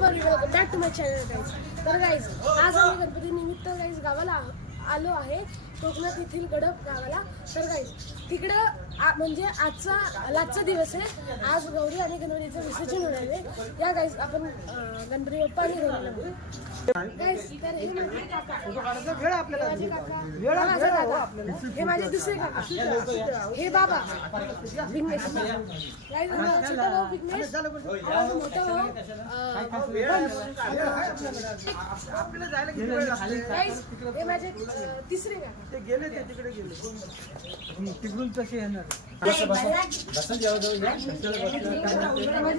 Back to my channel guys. तर guys आज आम्ही गणपती निमित्त गाईज गावाला आलो आहे, कोकणात येथील गडप गावाला. तर गाईज तिकडं म्हणजे लाजचा दिवस आहे. आज गौरी आणि गणपतीचं विसर्जन होणार आहे. या गाईज आपण गणपती बाप्पा आणि गौरीला गाईज. तर हे माझे काका, हे माझे दुसरे काका, हे बाबा विघ्नेश, छोटा भाऊ विघ्नेश, मोठा भाऊ हे माझे तिसरे काका. ते गेले, ते तिकडे गेले, तिकडून तसे येणार. माझी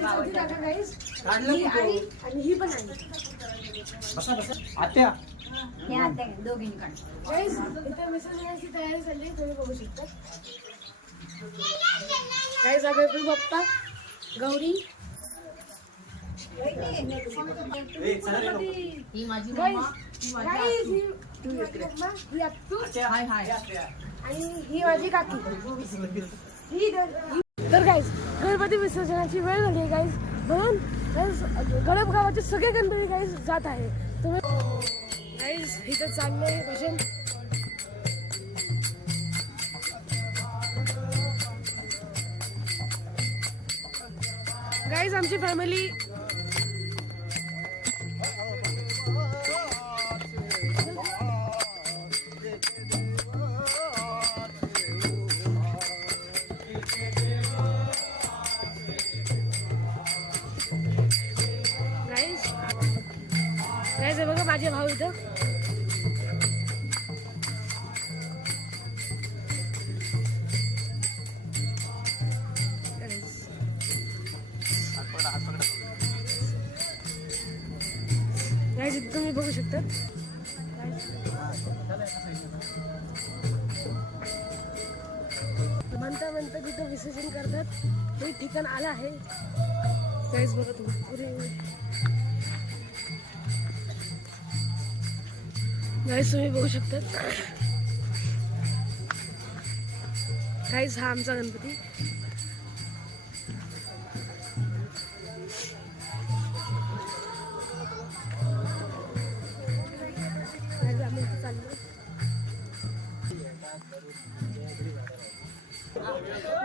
चौथी काका गाईस, ही आई आणि ही पण आई. आत्या दोघींनी गाईस इथे विसर्जनाची तयारी चालली, तुम्ही बघू शकता. गाईस गणपती बाप्पा, गौरी, ही माझी ही अत्तू आणि ही माझी काकी. तर गाईस गणपती विसर्जनाची वेळ झाली आहे गाईस, म्हणून गडप गावाचे सगळे गणपती गाईस जात आहे. तुम्ही गाईस इथं चाललंय भजन. गाईस आमची फॅमिली गाईस बघा माझे भाऊ इथं. गाईस इथं तुम्ही बघू शकता. म्हणता म्हणता तिथं विसर्जन करतात. हे ठिकाण आलं आहे गाईस, बघा तुम्ही पुरे. गाईस तुम्ही बघू शकता. गाईस हा आमचा गणपती.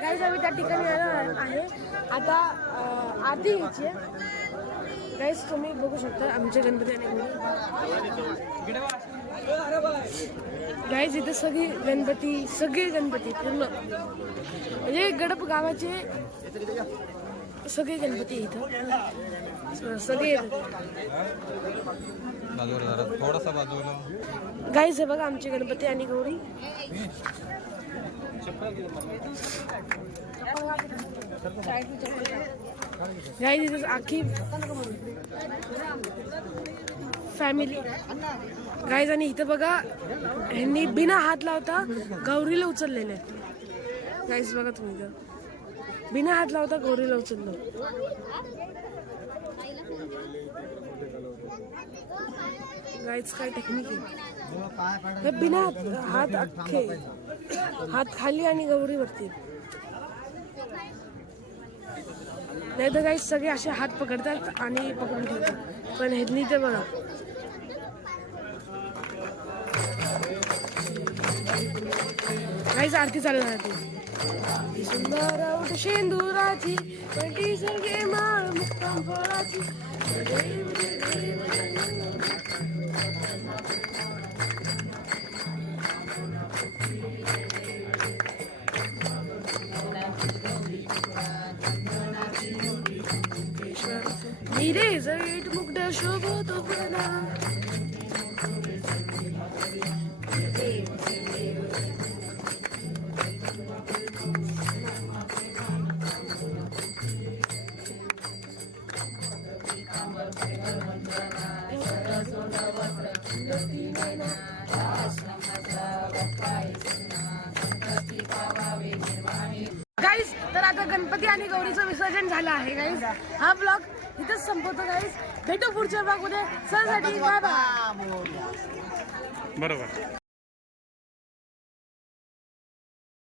गाईस आम्ही त्या ठिकाणी आलो आहे. आता आरती घ्यायची आहे. गाईस तुम्ही बघू शकता आमचे गणपती आणि गाईस इथे सगळे गणपती पूर्ण म्हणजे गडप गावाचे सगळे गणपती इथं सगळे थोडासा बाजूला. गाईस हे बघा आमचे गणपती आणि गौरी. गाईस इथे आखी फॅमिली. गाईस आणि इथं बघा ह्यांनी बिना हात लावता गौरीला उचललेले. गाईस बघा तुम्ही इथं बिना हात लावता गौरीला उचललं. गाईस काय टेक्निक आहे. बिना हात अख्खे हात खाली आणि गौरी वरती. नाही तर गाईस सगळे असे हात पकडतात आणि पकडून ठेवतात, पण ह्यांनी ते बघा. गाईस आरती चालू राहते. सुंदर शेंदुराची पटी सगळे माळ मुक्तम फळाची. हिरे जैट मुग्ध शोभतो बना. गाईस तर आता गणपती आणि गौरीचं विसर्जन झालं आहे गाईस. हा ब्लॉग इथंच संपवतो गाईस. भेटू पुढच्या ब्लॉग मध्ये. सहसाठी बाय बाय. बरोबर.